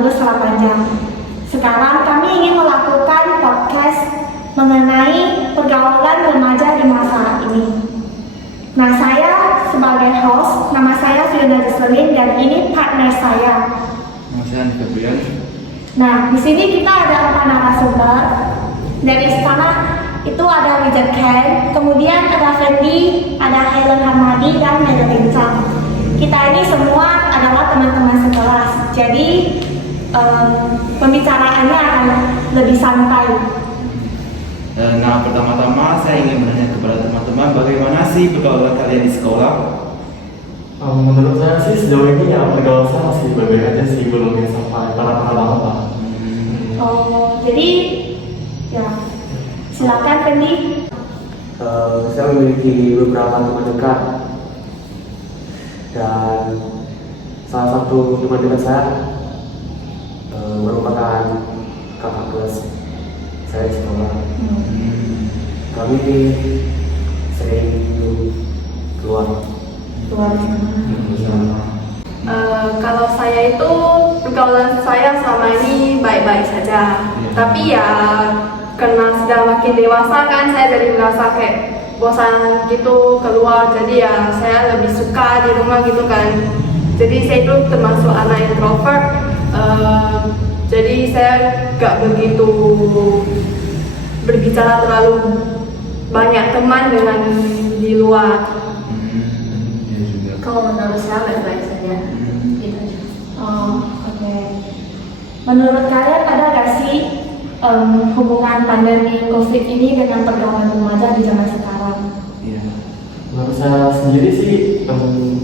48 jam. Sekarang kami ingin melakukan podcast mengenai pergaulan remaja di masa ini. Nah, saya sebagai host, nama saya Fiona Jocelyn dan ini partner saya. Nama saya Andika Brian. Nah, di sini kita ada 4 narasumber. Dari sana itu ada Richard Ken, kemudian ada Fendi, ada Helen Hamadi dan Madeline Chang. Kita ini semua adalah teman-teman sekelas. Jadi pembicaraannya akan lebih santai. Nah, pertama-tama saya ingin menanya kepada teman-teman bagaimana sih pergaulan kalian di sekolah? Menurut saya sih sejauh ini ya pergaulan saya masih baik-baik aja sih, belum yang sampai parah-parah banget lah. Oh, jadi ya silakan Fendi. Saya memiliki beberapa teman dekat dan salah satu teman dekat saya merupakan kakak kelas saya di sekolah. Kami sering keluar. Kalau saya itu pergaulan saya selama ini baik-baik saja. Tapi ya karena sudah makin dewasa kan, saya jadi merasa kayak bosan gitu keluar. Jadi ya saya lebih suka di rumah gitu kan. Jadi saya itu termasuk anak introvert. Jadi saya gak begitu berbicara terlalu banyak teman dengan di luar. Kalau menurut saya baik-baik saja. Gitu aja. Oh, oke. Menurut kalian ada gak sih hubungan pandemi COVID ini dengan pergaulan remaja di zaman sekarang? Iya. Menurut saya sendiri sih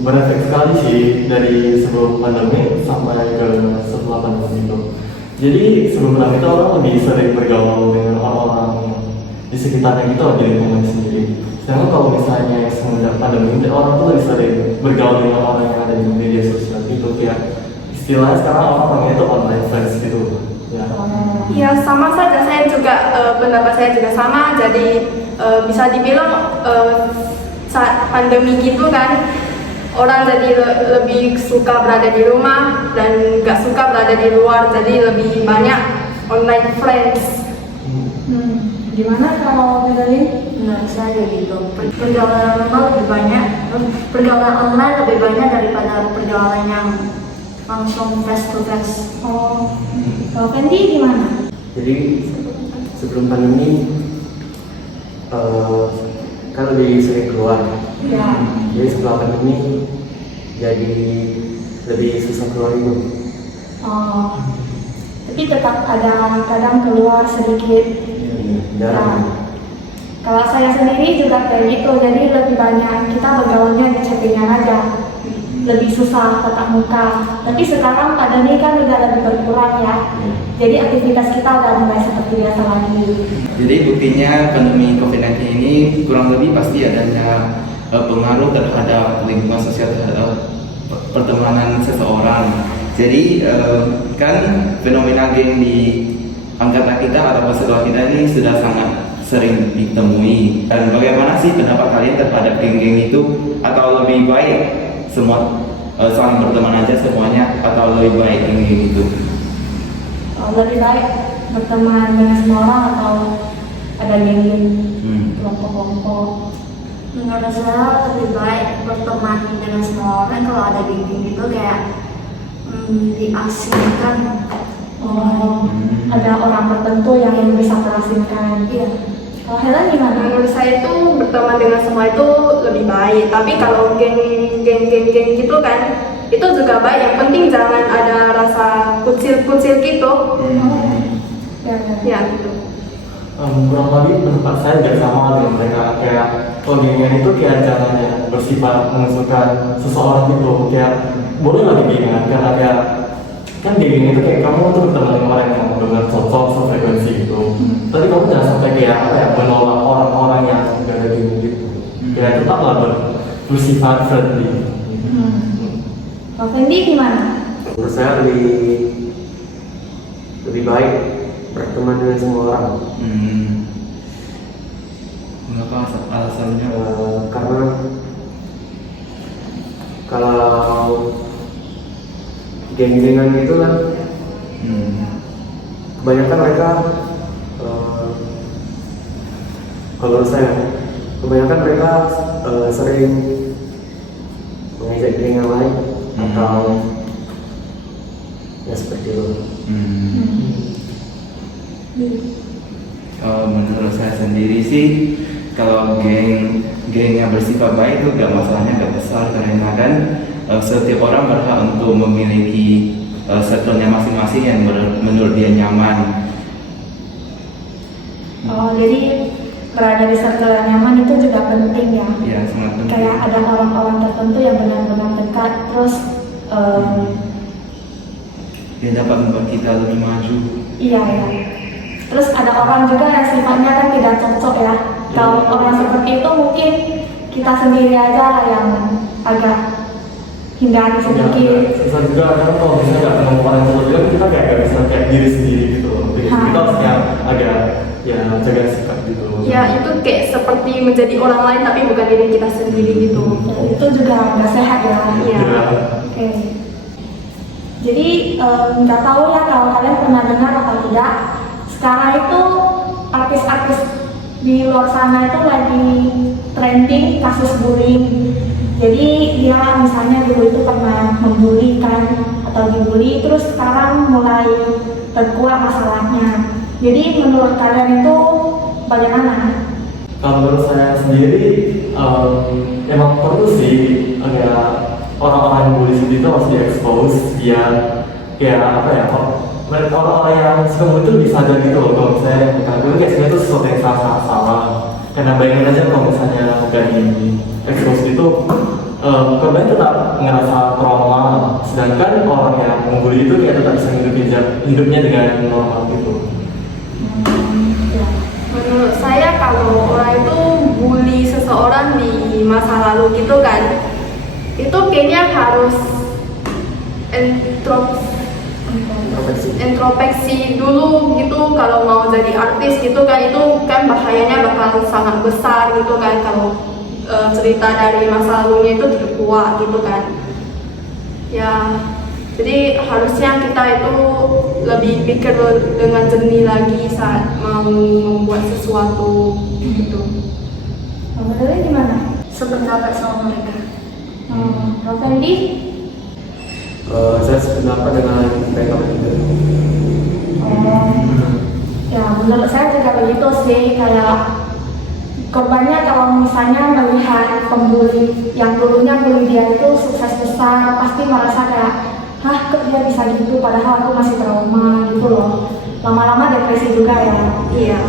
berefek sekali sih dari sebelum pandemi sampai ke setelah pandemi itu. Jadi sebelum itu orang lebih sering bergaul dengan orang-orang di sekitarnya gitu, di lingkungan sendiri. Sedangkan kalau misalnya semenjak pandemi itu orang tuh lebih sering bergaul dengan orang yang ada di media sosial gitu, kayak istilahnya sekarang orang-orangnya itu online friends gitu. Ya sama saja, saya juga pendapat saya juga sama. Jadi bisa dibilang saat pandemi gitu kan, orang jadi lebih suka berada di rumah dan gak suka berada di luar. Jadi lebih banyak online friends. Gimana kalau Madeline? Menurut saya juga gitu. Pergaulan normal lebih banyak, pergaulan online lebih banyak daripada pergaulan yang langsung face to face. Oh, kalau Fendi gimana? Jadi sebelum pandemi kan lebih sering keluar. Ya. Jadi setelah pandemi jadi lebih susah keluar itu. Oh, tapi tetap ada kadang keluar sedikit. Jarang. Kalau saya sendiri juga kayak gitu, jadi lebih banyak kita bergaulnya di chattingan aja, lebih susah tatap muka. Tapi sekarang pandemi kan udah lebih berkurang ya, jadi aktivitas kita udah mulai seperti biasa lagi. Jadi buktinya pandemi COVID-19 ini kurang lebih pasti adanya pengaruh terhadap lingkungan sosial, terhadap pertemanan seseorang. Jadi kan fenomena geng di angkatan kita atau sekolah kita ini sudah sangat sering ditemui. Dan bagaimana sih pendapat kalian terhadap geng-geng itu? Atau lebih baik semua saling berteman aja semuanya, atau lebih baik geng-geng itu? Lebih baik berteman dengan semua orang atau ada geng-geng, kelompok-kelompok? Menurut saya lebih baik berteman dengan semua orang. Kalau ada geng-geng gitu kayak diasingkan. Oh, ada orang tertentu yang bisa terasingkan. Iya. Kalau Helen gimana? Menurut saya itu berteman dengan semua itu lebih baik. Tapi kalau geng gitu kan, itu juga baik. Yang penting jangan ada rasa kucil gitu. Ya gitu. Kurang lebih pendapat saya juga sama dengan mereka, kayak geng-gengan itu kayak jangan ya bersifat mengusulkan seseorang gitu, kayak boleh lagi gengan karena kayak kan geng-geng itu kayak kamu tuh berteman dengan orang yang dengan cocok sefrekuensi gitu. Tapi kamu jangan sampai kayak apa ya, menolak orang-orang yang gak ada geng gitu. Kayak tetaplah bersifat friendly. Kalau Fendi gimana? Menurut saya lebih baik berteman dengan semua orang. Mengapa alasannya? Karena kalau geng-gengan gitu kan Kebanyakan mereka kalau saya kebanyakan mereka sering mengajak geng yang lain atau ya seperti itu. Menurut saya sendiri sih, kalau geng yang bersifat baik itu gak masalahnya gak besar, karena kan setiap orang berhak untuk memiliki circle-nya masing-masing yang menurut dia nyaman. Jadi berada di circle yang nyaman itu juga penting ya. Ya, sangat penting. Kayak ada orang-orang tertentu yang benar-benar dekat, terus Dia dapat membuat kita lebih maju. iya ya. Terus ada orang juga yang sifatnya kan tidak cocok ya. Kalau orang seperti itu mungkin kita sendiri aja yang agak hindari sedikit. Susah juga kan kalau misalnya nggak ketemu orang yang juga kita kayak nggak bisa kayak diri sendiri gitu loh. Jadi kita harusnya agak ya jaga sikap gitu. Ya itu kayak seperti menjadi orang lain tapi bukan diri kita sendiri gitu. Itu juga nggak sehat ya. Iya. Oke. Jadi nggak tahu ya kalau kalian pernah dengar atau tidak. Sekarang itu artis-artis di luar sana itu lagi trending kasus bullying. Jadi dia misalnya dulu itu pernah membuli kan atau dibully, terus sekarang mulai terkuat masalahnya. Jadi menurut kalian itu bagaimana? Kalau menurut saya sendiri emang perlu sih agak orang-orang yang bully itu harus diekspos biar kayak apa ya, orang-orang yang suka bully itu bisa sadar gitu loh kalau misalnya itu kayak sebenarnya itu sesuatu yang salah. Karena bayangin aja kalau misalnya nggak diekspos itu korban tetap ngerasa trauma, sedangkan orang yang membuli itu kayak tetap bisa hidupnya dengan normal gitu. Menurut saya kalau orang itu bully seseorang di masa lalu gitu kan, itu kayaknya harus introspeksi dulu gitu kalau mau jadi artis gitu kan. Itu kan bahayanya bakal sangat besar gitu kan kalau cerita dari masa lalunya itu terkuak gitu kan ya. Jadi harusnya kita itu lebih pikir dengan jernih lagi saat mau membuat sesuatu gitu. Menurutnya gimana? Sependapat sama mereka. Rosendi? Saya sependapat dengan mereka juga. Ya menurut saya juga begitu sih, kayak korbannya kalau misalnya melihat pembuli yang dulunya bully dia itu sukses besar, pasti merasa kayak, hah kok dia bisa gitu, padahal aku masih trauma gitu loh. Lama-lama depresi juga ya. Iya.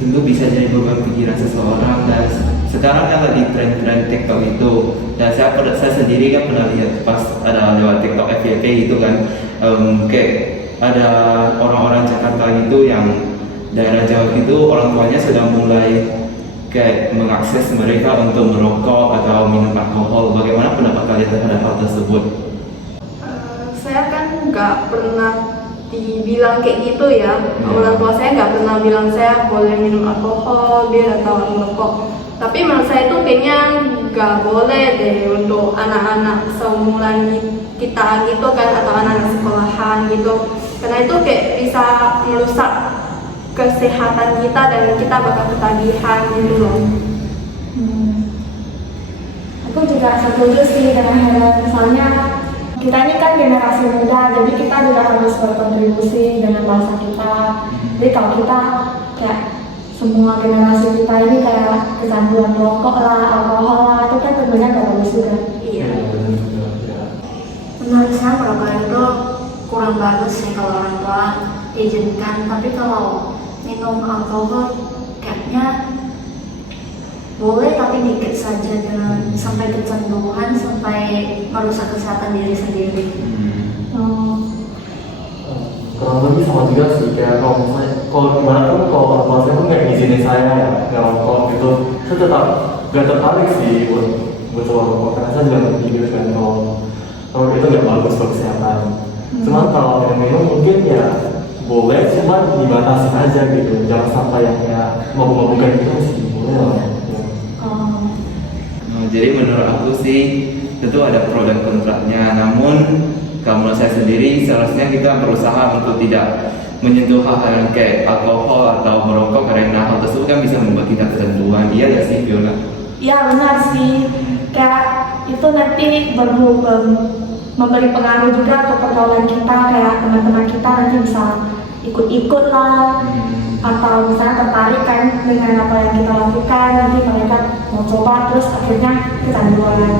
Tentu bisa jadi beban pikiran seseorang, dan sekarang kan lagi tren-tren TikTok itu, dan saya sendiri kan pernah lihat pas ada lewat TikTok FYP itu kan, kayak ada orang-orang Jakarta gitu yang daerah Jawa gitu, orang tuanya sudah mulai kayak mengakses mereka untuk merokok atau minum alkohol. Bagaimana pendapat kalian terhadap hal tersebut? Saya kan nggak pernah dibilang kayak gitu ya. Orang tua saya nggak pernah bilang saya boleh minum alkohol, bir atau merokok. Tapi menurut saya itu kayaknya nggak boleh deh untuk anak-anak seumuran kita gitu kan, atau anak-anak sekolahan gitu. Karena itu kayak bisa merusak kesehatan kita dan kita bakal ketagihan gitu loh. Aku juga setuju sih dengan hal misalnya kita ini kan generasi muda, jadi kita juga harus berkontribusi dengan bahasa kita. Jadi kalau kita kayak semua generasi kita ini kayak kecanduan rokok lah, alkohol lah, itu kan tentunya gak bagus juga. Iya. Menurut saya merokok itu kurang bagus sih kalau orang tua izinkan, tapi kalau minum alkohol kayaknya boleh tapi dikit saja, jangan sampai kecanduan sampai merusak kesehatan diri sendiri. Kurang lebih sama juga sih, kayak kalau misalnya gimana pun kalau orang tua saya pun nggak ngizinin saya ya ngerokok gitu, saya tetap gak tertarik sih buat rokok, karena saya juga berpikir kan kalau itu nggak bagus buat kesehatan. Cuman kalau minum mungkin ya boleh, cuma dibatasi aja gitu, jangan sampai yang kayak mabuk-mabukan gitu sih, boleh lah. Jadi menurut aku sih tentu ada pro dan kontranya, namun Kalau menurut saya sendiri, seharusnya kita berusaha untuk tidak menyentuh hal-hal yang kayak alkohol atau merokok karena hal tersebut kan bisa membuat kita kecanduan. Iya nggak sih, Viola? Iya benar sih, kayak itu nanti memberi pengaruh juga ke pergaulan kita, kayak teman-teman kita nanti bisa ikut-ikut lah, atau misalnya tertarik kan dengan apa yang kita lakukan, nanti mereka mau coba terus akhirnya kecanduan.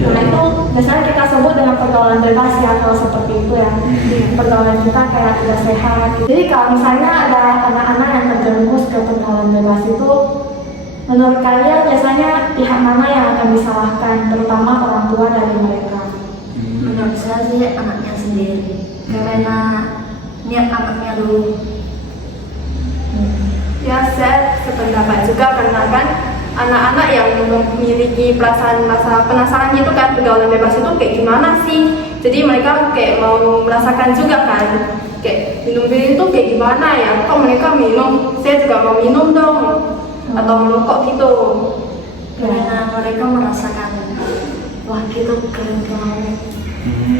Nah itu biasanya kita sebut dengan pergaulan bebas ya, kalau seperti itu ya, pergaulan kita kayak tidak sehat. Jadi kalau misalnya ada anak-anak yang terjerumus ke pergaulan bebas itu, menurut kalian biasanya pihak mana yang akan disalahkan, terutama orang tua dari mereka? Menurut saya sih anaknya sendiri, karena niat anaknya dulu. Ya, saya sependapat juga karena kan anak-anak yang memiliki perasaan rasa penasaran gitu kan, pergaulan bebas itu kayak gimana sih, jadi mereka kayak mau merasakan juga kan, kayak minum bir itu kayak gimana ya, kok mereka minum, saya juga mau minum dong, atau merokok gitu. Karena mereka merasakan, wah gitu keren-keren.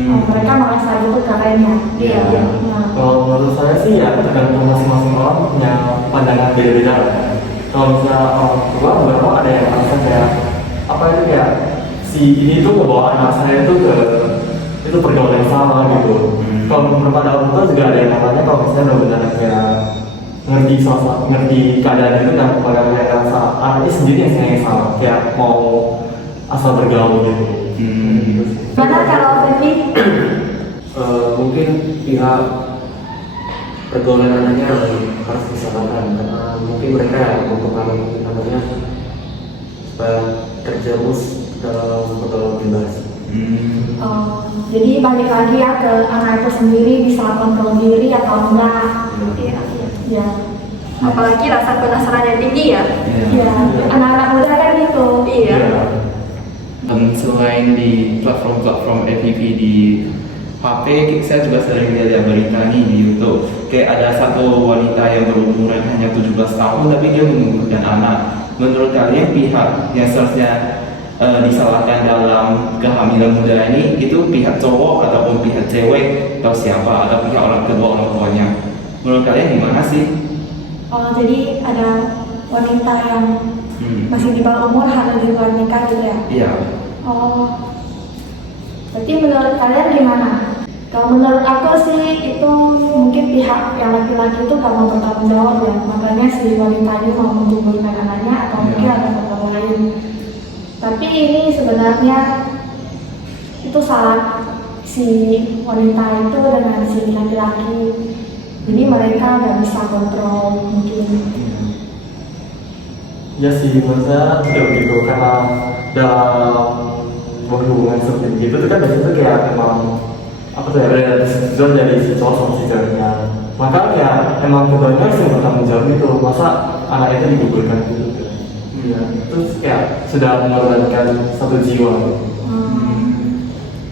Mereka merasa itu keren ya. Iya. Nah, Kalau menurut saya sih ya tergantung masing-masing orang punya pandangan beda-beda lah. Kalau misalnya orang tua beberapa ada yang merasa kayak apa itu kayak si ini tuh ngebawa anak saya itu ke itu pergaulan yang sama gitu. Kalau beberapa orang tua juga ada yang namanya kalau misalnya benar-benar kayak ngerti keadaan itu kan, pada kayak rasa anaknya sendiri yang salah, kayak mau asal bergaul gitu. mana kalau Fendi? Mungkin pihak pergaulan anaknya harus disalahkan karena mungkin mereka yang mempengaruhi anaknya supaya terjerumus dalam pergaulan bebas. Jadi balik lagi ya ke anak itu sendiri, bisa kontrol diri atau enggak. Iya. Ya, Apalagi rasa penasaran yang tinggi ya. ya. Anak-anak muda kan gitu. Iya. Selain di platform-platform FTV di HP, saya juga sering lihat berita nih di YouTube. Kayak ada satu wanita yang berumuran hanya 17 tahun tapi dia menggugurkan anak. Menurut kalian pihak yang seharusnya disalahkan dalam kehamilan muda ini itu pihak cowok ataupun pihak cewek atau siapa, atau pihak kedua orang tuanya? Menurut kalian gimana sih? Jadi ada wanita yang masih di bawah umur harus di luar nikah gitu ya? Iya. Berarti menurut kalian gimana? Kalau menurut aku sih itu mungkin pihak yang laki-laki itu gak mau bertanggung jawab ya, makanya si wanita ini mau menggugurkan anaknya atau mungkin ada faktor lain. Tapi ini sebenarnya itu salah si wanita itu dengan si laki-laki. Jadi mereka nggak bisa kontrol mungkin. Ya sih, menurut saya tidak begitu karena dalam berhubungan seperti itu tuh kan biasanya tuh kayak emang apa tuh ya, relationship dari si cowok sama si ceweknya. Maka kayak emang keduanya harus bertanggung jawab gitu. Masa anak itu digugurkan gitu? Iya. Terus kayak sudah mengorbankan satu jiwa.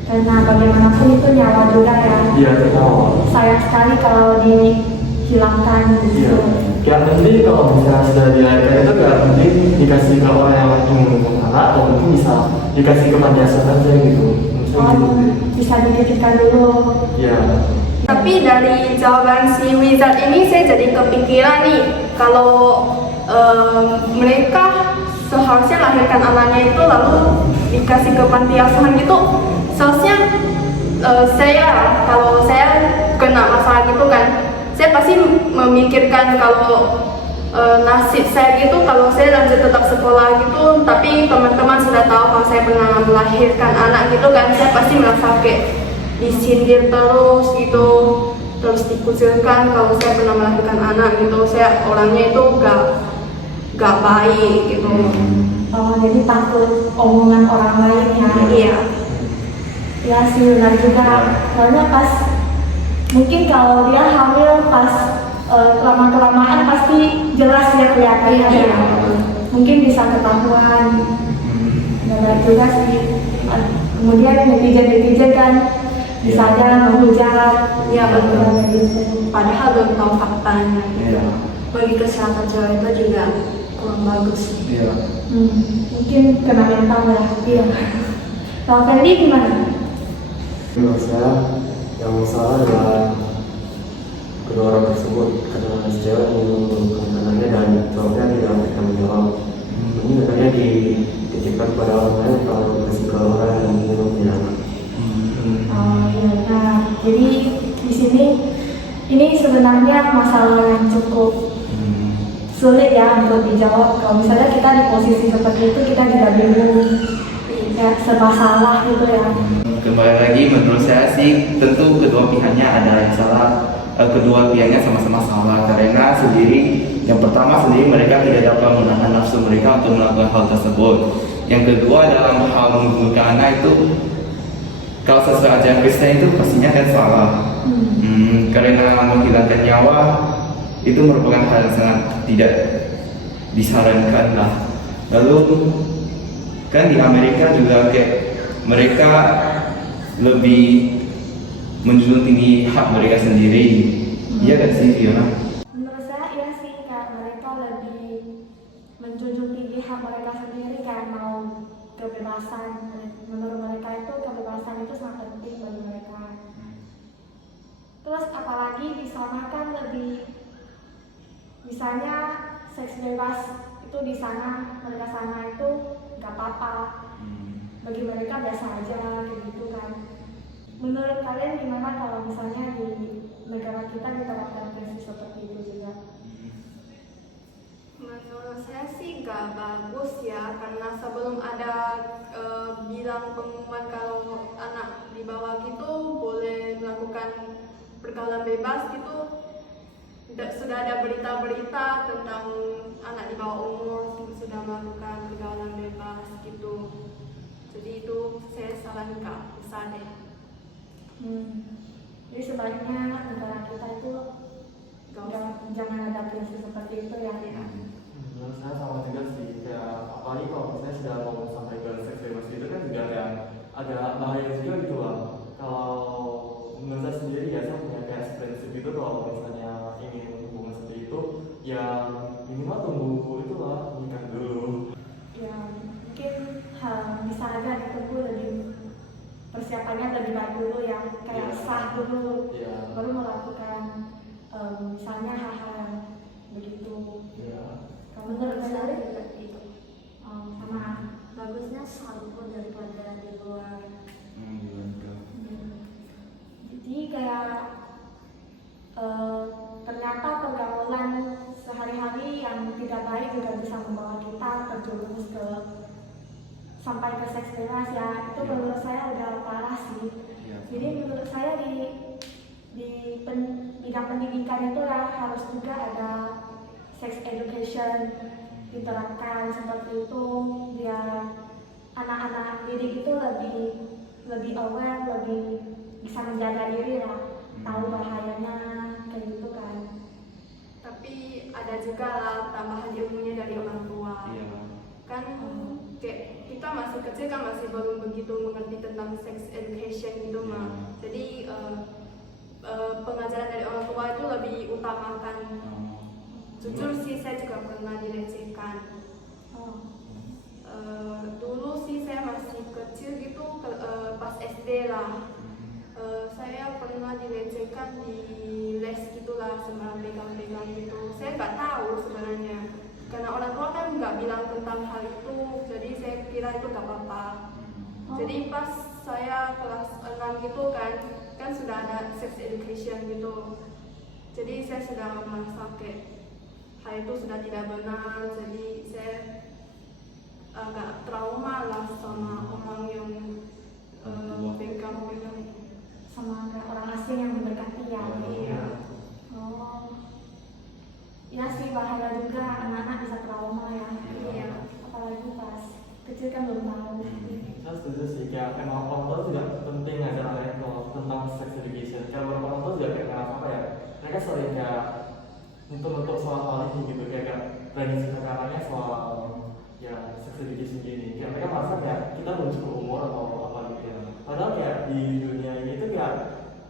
Karena bagaimanapun itu nyawa juga ya. Iya, tertawa. Sayang sekali kalau dihilangkan Iya. gitu. Kayak mending kalau misalnya sudah dilahirkan itu kayak mending dikasih ke orang yang mengurus anak, atau mungkin bisa dikasih ke panti asuhan aja gitu. Misalnya gitu. Bisa dititipkan dulu. Iya. Tapi dari jawaban si Wizard ini saya jadi kepikiran nih, kalau mereka seharusnya lahirkan anaknya itu lalu dikasih ke panti asuhan gitu, seharusnya kalau saya kena masalah gitu kan, saya pasti memikirkan kalau nasib saya gitu, kalau saya lanjut tetap sekolah gitu, tapi teman-teman sudah tahu kalau saya pernah melahirkan anak gitu kan, saya pasti merasa kayak disindir terus gitu, terus dikucilkan kalau saya pernah melahirkan anak gitu. Saya orangnya itu gak baik gitu. Jadi takut omongan orang lain ya. Iya. Ya sih benar juga. Soalnya pas mungkin kalau dia hamil pas lama-kelamaan pasti jelas ya kelihatannya. Iya. Mungkin bisa ketahuan. Benar juga sih. Kemudian netizen kan bisa aja menghujat. Iya betul. Gitu. Padahal belum tahu faktanya. Iya. Bagi kesehatan cewek itu juga kurang bagus. Iya. Mungkin kena mental ya. Iya. Kalau Fendi gimana? Menurut saya yang salah adalah kedua orang tersebut karena si cewek menurunkan tangannya dan cowoknya tidak bertanggung jawab. Ini katanya dititipkan pada orang lain kalau kasih ke orang yang minumnya. Iya, nah, jadi di sini ini sebenarnya masalah yang cukup sulit ya untuk dijawab. Kalau misalnya kita di posisi seperti itu, kita juga bingung, ya serba salah gitu ya. Kembali lagi, menurut saya sih tentu kedua pihaknya ada yang salah. Kedua pihaknya sama-sama salah karena yang pertama sendiri mereka tidak dapat menahan nafsu mereka untuk melakukan hal tersebut. Yang kedua, dalam hal menggunakan anak itu, kalau sesuai ajaran Kristen itu pastinya kan salah. Karena menghilangkan nyawa itu merupakan hal yang sangat tidak disarankan lah. Lalu kan di Amerika juga kayak mereka lebih menjunjung tinggi hak mereka sendiri. Iya kan sih Fiona? Menurut saya iya sih, kayak mereka lebih menjunjung tinggi hak mereka sendiri, kayak mau kebebasan. Menurut mereka itu kebebasan itu sangat penting bagi mereka. Terus apalagi di sana kan lebih, misalnya seks bebas itu di sana, mereka sana itu nggak apa-apa. Bagi mereka biasa aja kayak gitu kan. Menurut kalian gimana kalau misalnya di negara kita diterapkan prinsip seperti itu juga? Menurut saya sih gak bagus ya, karena sebelum ada bilang pengumuman kalau anak di bawah gitu boleh melakukan pergaulan bebas gitu, sudah ada berita-berita tentang anak di bawah umur sudah melakukan pergaulan bebas gitu. Jadi itu saya saran Kak Usa deh. Jadi sebaiknya negara kita itu jangan ada prinsip seperti itu ya. Menurut saya sama juga sih, kayak apalagi kalau misalnya sudah mau sampai ke seks bebas itu kan juga kayak agak bahaya juga gitu lah. Kalau menurut saya sendiri ya, saya punya kayak prinsip itu kalau misalnya ingin hubungan seperti itu, ya minimal tunggu itulah nikah dulu. Ya mungkin bisa aja ditunggu lebih, persiapannya lebih baik dulu ya, kayak sah dulu, baru melakukan misalnya hal-hal yang begitu. Menurut saya juga itu Sama bagusnya sambut daripada di luar. Jadi kayak ternyata pergaulan sehari-hari yang tidak baik juga bisa membawa kita terjerumus ke sampai ke seks bebas ya. Itu menurut saya udah parah sih. Jadi menurut saya di bidang pendidikan itu ya harus juga ada sex education diterapkan seperti itu, biar anak-anak didik itu lebih aware, lebih bisa menjaga diri lah, tahu bahayanya kayak gitu kan. Tapi ada juga lah tambahan ilmunya dari orang tua. Kan kayak kita masih kecil kan masih belum begitu mengerti tentang sex education gitu mah. Jadi pengajaran dari orang tua itu lebih utamakan. Jujur sih saya juga pernah dilecehkan. Dulu sih saya masih kecil gitu, pas SD lah. Saya pernah dilecehkan di les gitulah, sembarang pegang-pegang gitu. Saya nggak tahu sebenarnya, karena orang tua kan nggak bilang tentang hal itu, jadi saya kira itu nggak apa-apa. Jadi pas saya kelas 6 gitu kan sudah ada sex education gitu. Jadi saya sudah merasa kayak hal itu sudah tidak benar, jadi saya agak trauma lah sama orang yang pegang-pegang Sama ada orang asing yang mendekati ya. Iya. Ya sih, bahaya juga, anak-anak bisa trauma ya. Iya. Apalagi pas kecil kan belum tahu. Saya setuju sih, kayak emang orang tua juga penting ngajarin kalau tentang sex education. Kayak beberapa orang tua juga kayak ngerasa apa ya, mereka sering kayak untuk soal hal ini gitu, kayak prediksi sekarangnya soal ya sex education gini. Kayak mereka merasa kayak kita belum cukup umur atau apa gitu ya. Padahal kayak di dunia ini itu kayak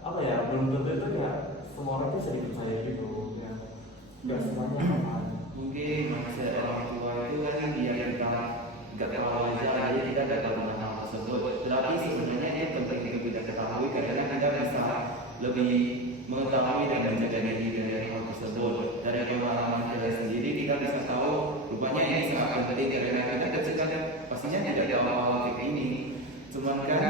apa ya, belum tentu itu kayak semua orang itu bisa dipercaya gitu ya. Gak semuanya aman. Mungkin masih ada orang tua itu kan dia yang nggak tahu aja, dia tidak tahu tentang hal tersebut. Tetapi sebenarnya dia penting tidak ketahui, kadang Anda bisa lebih mengetahui dan menjaga diri dari hal tersebut. Dari pengalaman kita sendiri kita bisa tahu rupanya ini sangat penting karena kita kecil pastinya tidak ada awal kayak ini. Cuman kan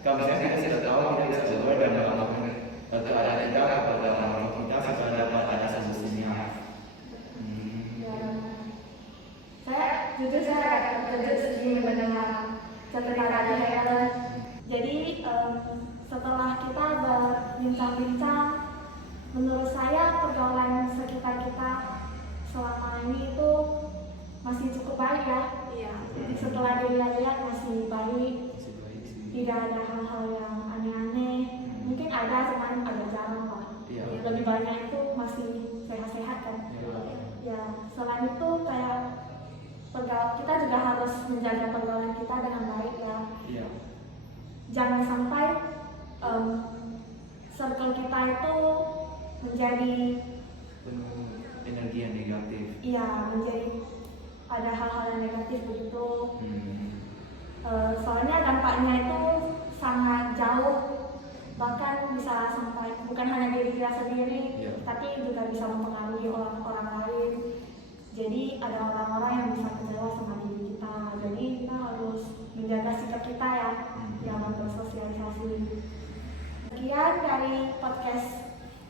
kalau misalnya kita sudah tahu kita bisa sesuai dan melakukan keadaan kita kepada orang kita supaya dapat ada solusinya. Saya jujur saya terkejut sedih mendengar cerita dari Helen. Jadi setelah kita berbincang-bincang, menurut saya pergaulan sekitar kita selama ini itu masih cukup baik ya. Iya. Setelah dilihat-lihat masih baik, Masih baik sih. tidak ada hal-hal yang aneh-aneh. Mungkin ada, cuman agak jarang lah. Iya. Yang lebih banyak itu masih sehat-sehat kan. Ya, selain itu kayak kita juga harus menjaga pergaulan kita dengan baik ya. Iya. Jangan sampai circle kita itu menjadi Penuh energi yang negatif. menjadi ada hal-hal yang negatif begitu. Soalnya dampaknya itu sangat jauh, bahkan bisa sampai bukan hanya diri kita sendiri, Iya. tapi juga bisa mempengaruhi orang lain. Jadi ada orang-orang yang bisa kecewa sama diri kita. Jadi kita harus menjaga sikap kita ya, yang bersosialisasi. Sekian dari podcast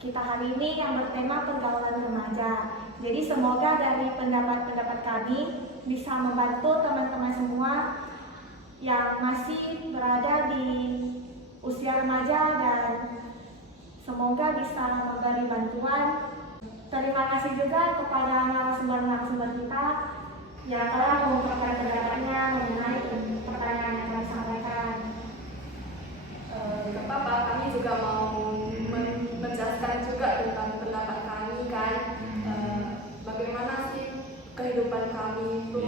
kita hari ini yang bertema pergaulan remaja. Jadi semoga dari pendapat-pendapat kami bisa membantu teman-teman semua yang masih berada di usia remaja dan semoga bisa memberi bantuan. Terima kasih juga kepada narasumber-narasumber kita yang telah mengungkapkan pendapatnya mengenai pertanyaan yang kami sampaikan. Gak apa-apa, kami juga mau menjelaskan juga tentang pendapat kami kan. Bagaimana sih kehidupan kami itu